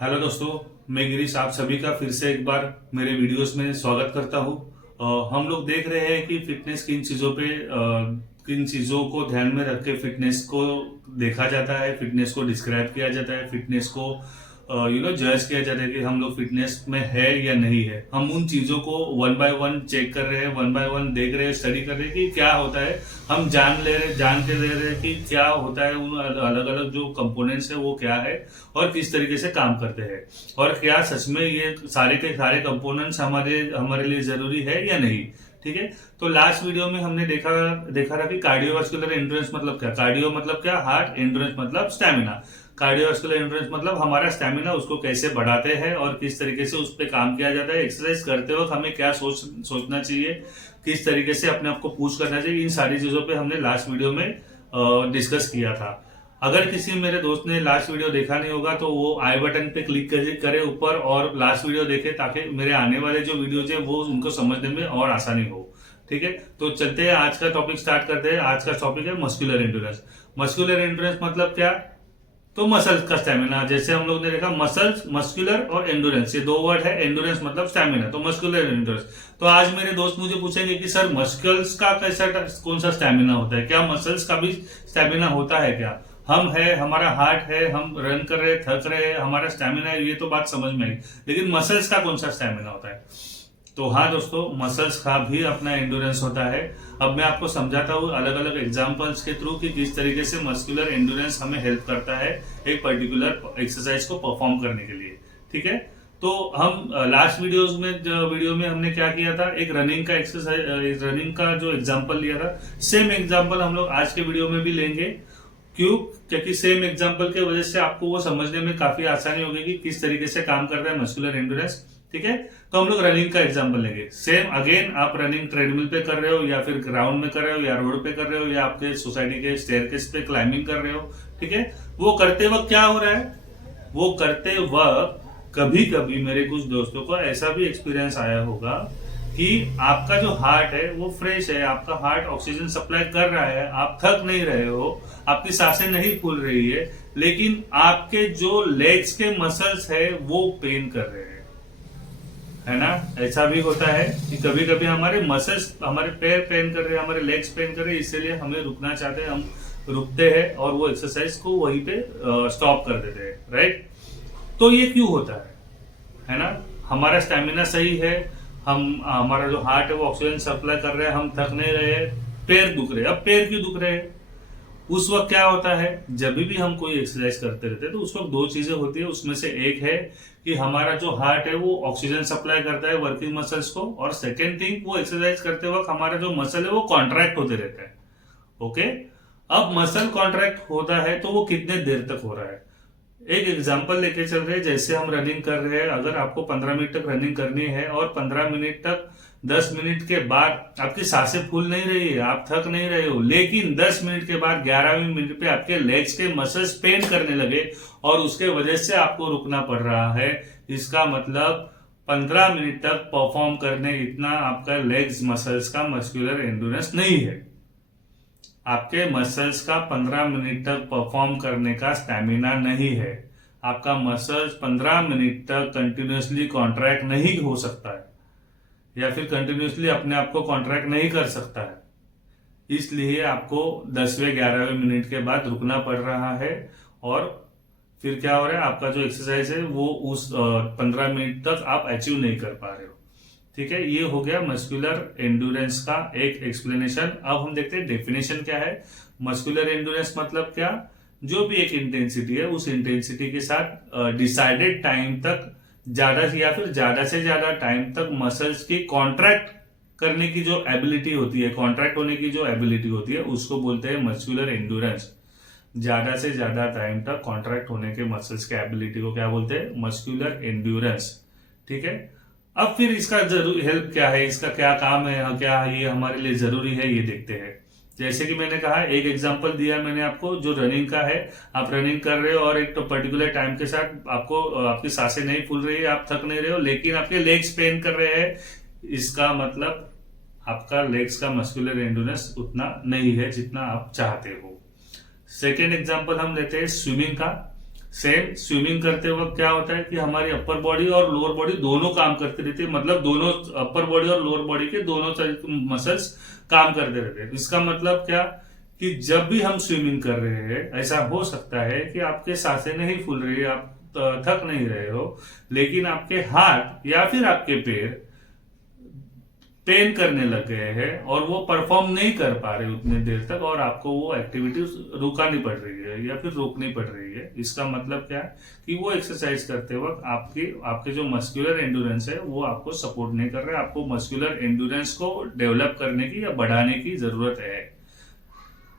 Hello दोस्तों, मैं गिरीश आप सभी का फिर से एक बार मेरे वीडियोस में स्वागत करता हूँ। हम लोग देख रहे हैं कि फिटनेस किन चीज़ों को ध्यान में रख के फिटनेस को देखा जाता है, फिटनेस को डिस्क्राइब किया जाता है, फिटनेस को जज किया जाता है कि हम लोग फिटनेस में है या नहीं है। हम उन चीज़ों को वन बाय वन चेक कर रहे हैं, वन बाय वन देख रहे हैं, स्टडी कर रहे हैं कि क्या होता है। हम जान के ले रहे हैं कि क्या होता है, उन अलग अलग जो कंपोनेंट्स है वो क्या है और किस तरीके से काम करते हैं, और क्या सच में ये सारे के सारे कंपोनेंट्स हमारे हमारे लिए जरूरी है या नहीं। ठीक है, तो लास्ट वीडियो में हमने देखा था कि कार्डियोवास्कुलर एंड्योरेंस मतलब क्या। कार्डियो मतलब क्या, हार्ट, एंड्योरेंस मतलब स्टैमिना। कार्डियोवास्कुलर एंड्योरेंस मतलब हमारा स्टैमिना, उसको कैसे बढ़ाते हैं और किस तरीके से उस पर काम किया जाता है। एक्सरसाइज करते वक्त हमें क्या सोचना चाहिए, किस तरीके से अपने आप को पुश करना चाहिए, इन सारी चीजों पे हमने लास्ट वीडियो में डिस्कस किया था। अगर किसी मेरे दोस्त ने लास्ट वीडियो देखा नहीं होगा तो वो आई बटन पे क्लिक करे ऊपर और लास्ट वीडियो देखे, ताकि मेरे आने वाले जो वीडियोज है वो उनको समझने में और आसानी हो। ठीक है, तो चलते हैं, आज का टॉपिक स्टार्ट करते हैं। आज का टॉपिक है मस्कुलर एंड्योरेंस। मस्कुलर एंड्योरेंस मतलब क्या, तो मसल्स का स्टैमिना। जैसे हम लोग ने देखा मसल्स, मस्कुलर और एंड्योरेंस, ये दो वर्ड है। एंड्योरेंस मतलब स्टैमिना, तो मस्कुलर एंड्योरेंस। तो आज मेरे दोस्त मुझे पूछेंगे कि सर मस्कल्स का कैसा कौन सा स्टैमिना होता है, क्या मसल्स का भी स्टैमिना होता है क्या। हम है, हमारा हार्ट है, हम रन कर रहे हैं, थक रहे हैं, हमारा स्टैमिना है, ये तो बात समझ में आई, लेकिन मसल्स का कौन सा स्टैमिना होता है। तो हाँ दोस्तों, मसल्स का भी अपना एंड्योरेंस होता है। अब मैं आपको समझाता हूँ अलग अलग एग्जांपल्स के थ्रू कि किस तरीके से मस्कुलर एंड्योरेंस हमें हेल्प करता है एक पर्टिकुलर एक्सरसाइज को परफॉर्म करने के लिए। ठीक है, तो हम लास्ट वीडियो में हमने क्या किया था, एक रनिंग का एक्सरसाइज, रनिंग का जो एग्जाम्पल लिया था। सेम एग्जाम्पल हम लोग आज के वीडियो में भी लेंगे। क्यों? क्योंकि सेम एग्जाम्पल के वजह से आपको वो समझने में काफी आसानी होगी कि किस तरीके से काम करता है मस्कुलर एंड्योरेंस। ठीक है, तो हम लोग रनिंग का एग्जांपल लेंगे। सेम अगेन, आप रनिंग ट्रेडमिल पे कर रहे हो या फिर ग्राउंड में कर रहे हो या रोड पे कर रहे हो या आपके सोसाइटी के स्टेयरकेस पे क्लाइंबिंग कर रहे हो। ठीक है, वो करते वक्त क्या हो रहा है, वो करते वक्त कभी कभी मेरे कुछ दोस्तों को ऐसा भी एक्सपीरियंस आया होगा कि आपका जो हार्ट है वो फ्रेश है, आपका हार्ट ऑक्सीजन सप्लाई कर रहा है, आप थक नहीं रहे हो, आपकी सांसें नहीं फूल रही है, लेकिन आपके जो लेग्स के मसल्स है वो पेन कर रहे हैं, है ना। ऐसा भी होता है कि कभी कभी हमारे मसल्स, हमारे पैर पेन कर रहे हैं, हमारे लेग्स पेन कर रहे हैं, इसीलिए हमें रुकना चाहते हैं, हम रुकते हैं और वो एक्सरसाइज को वहीं पे स्टॉप कर देते हैं। राइट, तो ये क्यों होता है ना। हमारा स्टेमिना सही है, हमारा जो हार्ट है वो ऑक्सीजन सप्लाई कर रहे हैं, हम थक नहीं रहे, पैर दुख रहे हैं। अब पैर क्यों दुख रहे हैं, उस वक्त क्या होता है, जब भी हम कोई एक्सरसाइज करते रहते हैं तो उस वक्त दो चीजें होती है। उसमें से एक है कि हमारा जो हार्ट है वो ऑक्सीजन सप्लाई करता है वर्किंग मसल्स को, और सेकेंड थिंग, वो एक्सरसाइज करते वक्त हमारा जो मसल है वो कॉन्ट्रैक्ट होते रहता है। ओके, अब मसल कॉन्ट्रैक्ट होता है तो वो कितने देर तक हो रहा है। एक एग्जांपल लेके चल रहे हैं, जैसे हम रनिंग कर रहे हैं, अगर आपको 15 मिनट तक रनिंग करनी है और 15 मिनट तक 10 मिनट के बाद आपकी सांसें फूल नहीं रही है, आप थक नहीं रहे हो, लेकिन 10 मिनट के बाद 11वें मिनट पे आपके लेग्स के मसल्स पेन करने लगे और उसके वजह से आपको रुकना पड़ रहा है। इसका मतलब 15 मिनट तक परफॉर्म करने इतना आपका लेग्स मसल्स का मस्कुलर एंड्योरेंस नहीं है। आपके मसल्स का 15 मिनट तक परफॉर्म करने का स्टैमिना नहीं है। आपका मसल्स 15 मिनट तक कंटिन्यूसली कॉन्ट्रैक्ट नहीं हो सकता है, या फिर कंटिन्यूसली अपने आप को कॉन्ट्रैक्ट नहीं कर सकता है। इसलिए आपको 10वें 11वें मिनट के बाद रुकना पड़ रहा है, और फिर क्या हो रहा है, आपका जो एक्सरसाइज है वो उस 15 मिनट तक आप अचीव नहीं कर पा रहे हो। ठीक है, ये हो गया मस्कुलर एंड्योरेंस का एक एक्सप्लेनेशन। अब हम देखते हैं डेफिनेशन क्या है। मस्कुलर एंड्योरेंस मतलब क्या, जो भी एक इंटेंसिटी है उस इंटेंसिटी के साथ डिसाइडेड टाइम तक, ज्यादा या फिर ज्यादा से ज्यादा टाइम तक मसल्स की कॉन्ट्रैक्ट करने की जो एबिलिटी होती है, कॉन्ट्रैक्ट होने की जो एबिलिटी होती है, उसको बोलते हैं मस्कुलर एंड्योरेंस। ज्यादा से ज्यादा टाइम तक कॉन्ट्रैक्ट होने के मसल्स के एबिलिटी को क्या बोलते हैं, मस्कुलर एंड्योरेंस। ठीक है, अब फिर इसका हेल्प क्या है, इसका क्या काम है, क्या ये हमारे लिए जरूरी है, ये देखते हैं। जैसे कि मैंने कहा, एक एग्जांपल दिया मैंने आपको जो रनिंग का है। आप रनिंग कर रहे हो और एक तो पर्टिकुलर टाइम के साथ आपको आपकी सांसें नहीं फूल रही है, आप थक नहीं रहे हो, लेकिन आपके लेग्स पेन कर रहे हैं। इसका मतलब आपका लेग्स का मस्कुलर एंड्योरेंस उतना नहीं है जितना आप चाहते हो। सेकेंड एग्जाम्पल हम लेते हैं स्विमिंग का। सेम स्विमिंग करते वक्त क्या होता है कि हमारी अपर बॉडी और लोअर बॉडी दोनों काम करती रहती है, मतलब दोनों अपर बॉडी और लोअर बॉडी के दोनों मसल्स काम करते रहते हैं। इसका मतलब क्या कि जब भी हम स्विमिंग कर रहे हैं, ऐसा हो सकता है कि आपके सांसें नहीं फूल रही है, आप थक नहीं रहे हो, लेकिन आपके हाथ या फिर आपके पैर पेन करने लग गए हैं और वो परफॉर्म नहीं कर पा रहे उतने देर तक, और आपको वो एक्टिविटी रुकानी पड़ रही है या फिर रोकनी पड़ रही है। इसका मतलब क्या है कि वो एक्सरसाइज करते वक्त आपके जो मस्कुलर एंडुरेंस है वो आपको सपोर्ट नहीं कर रहा है। आपको मस्कुलर एंडुरेंस को डेवलप करने की या बढ़ाने की जरूरत है।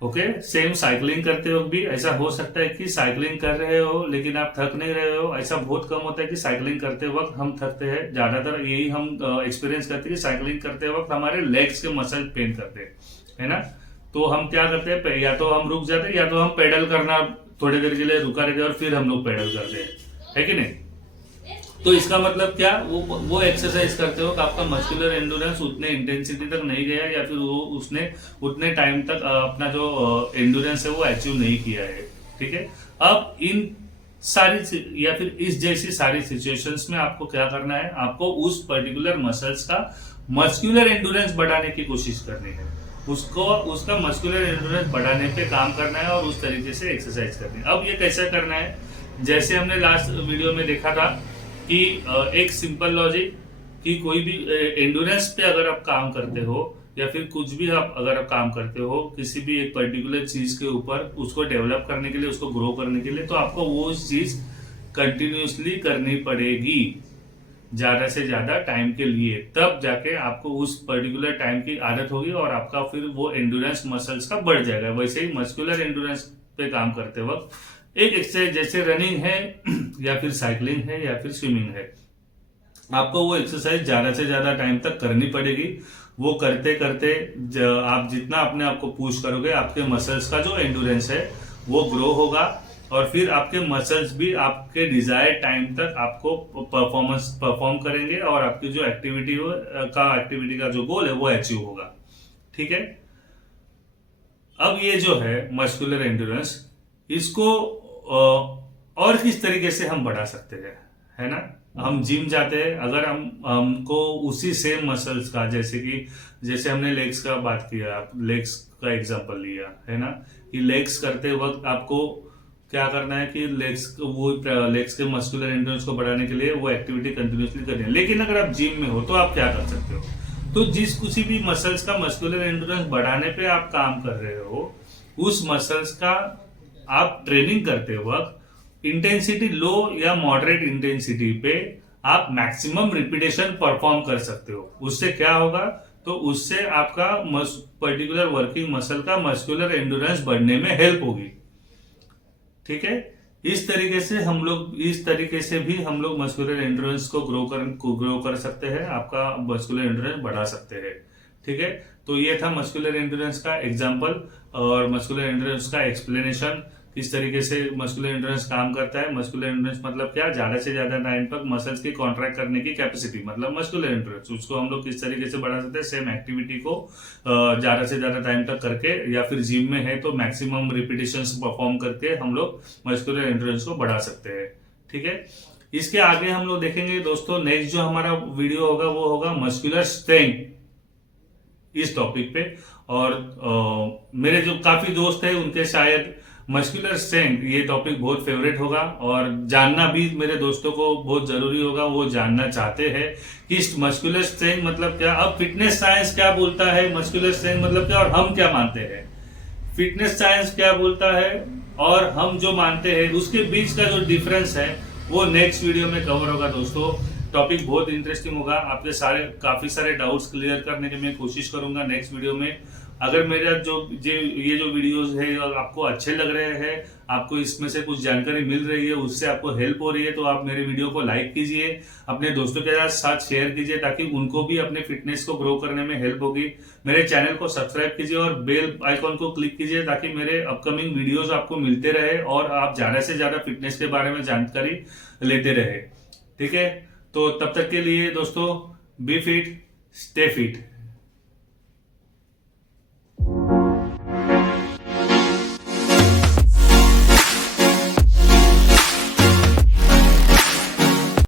ओके, सेम साइकिलिंग करते वक्त भी ऐसा हो सकता है कि साइकिलिंग कर रहे हो लेकिन आप थक नहीं रहे हो। ऐसा बहुत कम होता है कि साइकिलिंग करते वक्त हम थकते हैं, ज्यादातर यही हम एक्सपीरियंस करते हैं कि साइकिलिंग करते वक्त हमारे लेग्स के मसल पेन करते हैं, है ना। तो हम क्या करते हैं, या तो हम रुक जाते हैं या तो हम पेडल करना थोड़ी देर के लिए रुका रहते हैं और फिर हम लोग पेडल करते हैं, है कि नहीं। तो इसका मतलब क्या, वो एक्सरसाइज करते वक्त आपका मस्कुलर एंडोरेंस उतने इंटेंसिटी तक नहीं गया या फिर वो उसने उतने टाइम तक अपना जो एंडोरेंस है वो अचीव नहीं किया है, ठीक है। अब इन सारी या फिर इस जैसी सारी सिचुएशंस में आपको क्या करना है, आपको उस पर्टिकुलर मसल्स का मस्कुलर एंडोरेंस बढ़ाने की कोशिश करनी है, उसका मस्कुलर एंडोरेंस बढ़ाने पे काम करना है और उस तरीके से एक्सरसाइज करनी है। अब ये कैसे करना है, जैसे हमने लास्ट वीडियो में देखा था कि एक सिंपल लॉजिक कि कोई भी एंडोरेंस पे अगर आप काम करते हो या फिर कुछ भी अगर आप काम करते हो किसी भी एक पर्टिकुलर चीज के ऊपर, उसको डेवलप करने के लिए, उसको ग्रो करने के लिए, तो आपको वो चीज कंटिन्यूसली करनी पड़ेगी ज्यादा से ज्यादा टाइम के लिए, तब जाके आपको उस पर्टिकुलर टाइम की आदत होगी और आपका फिर वो एंडोरेंस मसल्स का बढ़ जाएगा। वैसे ही मस्कुलर एंडोरेंस पे काम करते वक्त एक एक्सरसाइज जैसे रनिंग है या फिर साइकिलिंग है या फिर स्विमिंग है, आपको वो एक्सरसाइज ज्यादा से ज्यादा टाइम तक करनी पड़ेगी। वो करते करते आप जितना अपने आप को पुश करोगे, आपके मसल्स का जो एंडोरेंस है वो ग्रो होगा और फिर आपके मसल्स भी आपके डिजायर्ड टाइम तक आपको परफॉर्म करेंगे और आपकी जो एक्टिविटी का जो गोल है वो अचीव होगा, ठीक है। अब ये जो है मस्कुलर एंडोरेंस, इसको और किस तरीके से हम बढ़ा सकते हैं, है ना। हम जिम जाते हैं, अगर हमको उसी सेम मसल्स का, जैसे हमने लेग्स का बात किया, लेग्स का एग्जांपल लिया, है ना, कि लेग्स करते वक्त आपको क्या करना है कि लेग्स के मस्कुलर एंडोरेंस को बढ़ाने के लिए वो एक्टिविटी कंटिन्यूसली करनी है। लेकिन अगर आप जिम में हो तो आप क्या कर सकते हो, तो किसी भी मसल्स का मस्कुलर एंडोरेंस बढ़ाने पे आप काम कर रहे हो, उस मसल्स का आप ट्रेनिंग करते वक्त इंटेंसिटी लो या मॉडरेट इंटेंसिटी पे आप मैक्सिमम रिपीटेशन परफॉर्म कर सकते हो। उससे क्या होगा, तो उससे आपका पर्टिकुलर वर्किंग मसल का मस्कुलर एंडोरेंस बढ़ने में हेल्प होगी, ठीक है। इस तरीके से भी हम लोग मस्कुलर एंडोरेंस को ग्रो कर सकते हैं, आपका मस्कुलर एंडोरेंस बढ़ा सकते हैं, ठीक है। तो ये था मस्कुलर एंडोरेंस का एग्जांपल और मस्कुलर एंडोरेंस का एक्सप्लेनेशन, किस तरीके से मस्कुलर एंडोरेंस काम करता है। मस्कुलर एंडोरेंस मतलब क्या, ज्यादा से ज्यादा टाइम तक मसल्स की कॉन्ट्रैक्ट करने की कैपेसिटी, मतलब मस्कुलर एंडोरेंस, उसको हम लोग किस तरीके से बढ़ा सकते हैं, सेम एक्टिविटी को ज्यादा से ज्यादा टाइम तक करके, या फिर जिम में है तो मैक्सिमम रिपीटेशंस परफॉर्म करके हम लोग मस्कुलर एंडोरेंस को बढ़ा सकते हैं, ठीक है। इसके आगे हम लोग देखेंगे दोस्तों, नेक्स्ट जो हमारा वीडियो होगा वो होगा मस्कुलर स्ट्रेंथ इस टॉपिक पे। और मेरे जो काफी दोस्त हैं उनके शायद मस्कुलर स्ट्रेंथ ये टॉपिक बहुत फेवरेट होगा और जानना भी मेरे दोस्तों को बहुत जरूरी होगा, वो जानना चाहते हैं कि मस्कुलर स्ट्रेंथ मतलब क्या। अब फिटनेस साइंस क्या बोलता है, मस्कुलर स्ट्रेंथ मतलब क्या, और हम क्या मानते हैं, फिटनेस साइंस क्या बोलता है और हम जो मानते हैं उसके बीच का जो डिफरेंस है वो नेक्स्ट वीडियो में कवर होगा दोस्तों। टॉपिक बहुत इंटरेस्टिंग होगा, आपके काफी सारे डाउट्स क्लियर करने की मैं कोशिश करूंगा नेक्स्ट वीडियो में। अगर मेरा ये जो वीडियोस है आपको अच्छे लग रहे हैं, आपको इसमें से कुछ जानकारी मिल रही है, उससे आपको हेल्प हो रही है, तो आप मेरे वीडियो को लाइक कीजिए, अपने दोस्तों के साथ शेयर कीजिए ताकि उनको भी अपने फिटनेस को ग्रो करने में हेल्प होगी। मेरे चैनल को सब्सक्राइब कीजिए और बेल आइकॉन को क्लिक कीजिए ताकि मेरे अपकमिंग वीडियोस आपको मिलते रहे और आप ज्यादा से ज्यादा फिटनेस के बारे में जानकारी लेते रहे, ठीक है। तो तब तक के लिए दोस्तों, बी फिट, स्टे फिट।